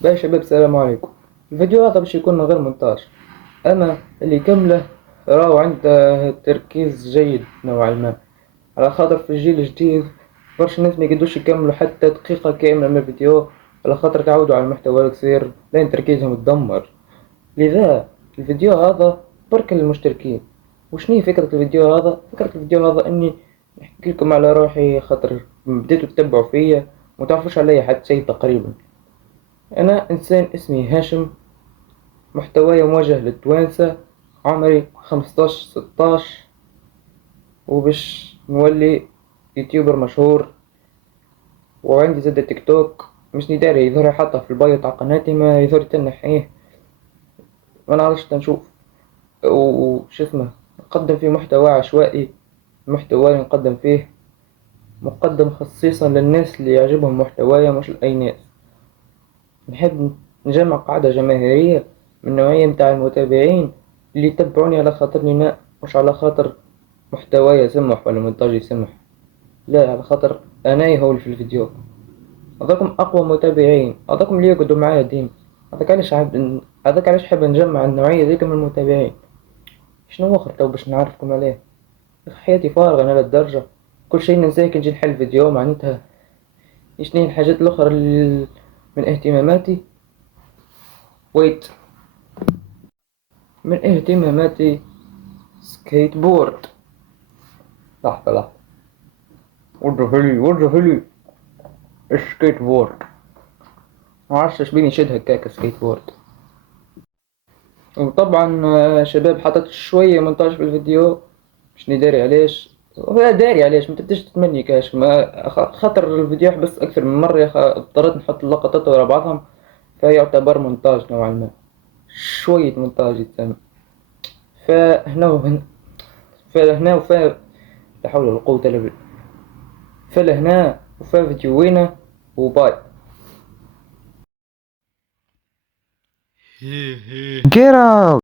بقى يا شباب، السلام عليكم. الفيديو هذا باش يكون من غير مونتاج. انا اللي كمله راهو عنده تركيز جيد نوعا ما، على خاطر في الجيل الجديد برشا ناس ما يقدوش يكملوا حتى دقيقة كاملة من الفيديو، على خاطر تعودوا على المحتوى القصير لين تركيزهم يتدمر. لذا الفيديو هذا برك للمشتركين. وشني فكرة الفيديو هذا؟ فكرة الفيديو هذا اني نحكي لكم على روحي، خاطر بديتوا تتبعوا فيا ومتعرفوش عليا حتى شيء تقريبا. أنا إنسان اسمي هاشم، محتواي موجه للتوانسة، عمري 15 16، وباش نولي يوتيوبر مشهور. وعندي زاد تيك توك، مش نداري يظهر يحطه في البايو تاع قناتي، ما يظهر تنحيه، ما نعرفش تنشوف. وش اسمه، نقدم فيه محتوى عشوائي. المحتوى اللي نقدم فيه مقدم خصيصا للناس اللي يعجبهم محتوايا، مش لأي ناس. نحب نجمع قاعدة جماهيرية من نوعية متاع المتابعين اللي يتبعوني على خاطرني أنا، مش على خاطر محتواي يسمح ولا مونتاجي يسمح. لا، على خاطر أنا هو اللي في الفيديو. هذاكم أقوى متابعين، هذاكم اللي يقعدوا معايا ديما. هذاك علاش حاب نجمع النوعية ذيك من المتابعين. شنو آخر تو باش نعرفكم عليه؟ يا أخي حياتي فارغة أنا للدرجة، كل شيء ننساه كي نجي نحل فيديو معناتها. شنو هي الحاجات الأخرى من اهتماماتي؟ ويت، من اهتماماتي سكيت بورد. لحظة لحظة، وجه لي السكيت بورد. معرفش اش بيني شد هكاك سكيت بورد. وطبعا شباب، حطيت شوية مونتاج في الفيديو. مش داري علاش، هو داري علاش ما تبداش تتمني كاش ما خاطر الفيديو يحبس أكثر من مرة. اضطريت نحط اللقطات ورا بعضهم، فيعتبر مونتاج نوعا ما، شوية مونتاج يتسمى. فهنا وهنا، فهنا وفا، لا حول ولا قوة إلا بالله. فلهنا وفا فيديوهنا، وباي. Get out!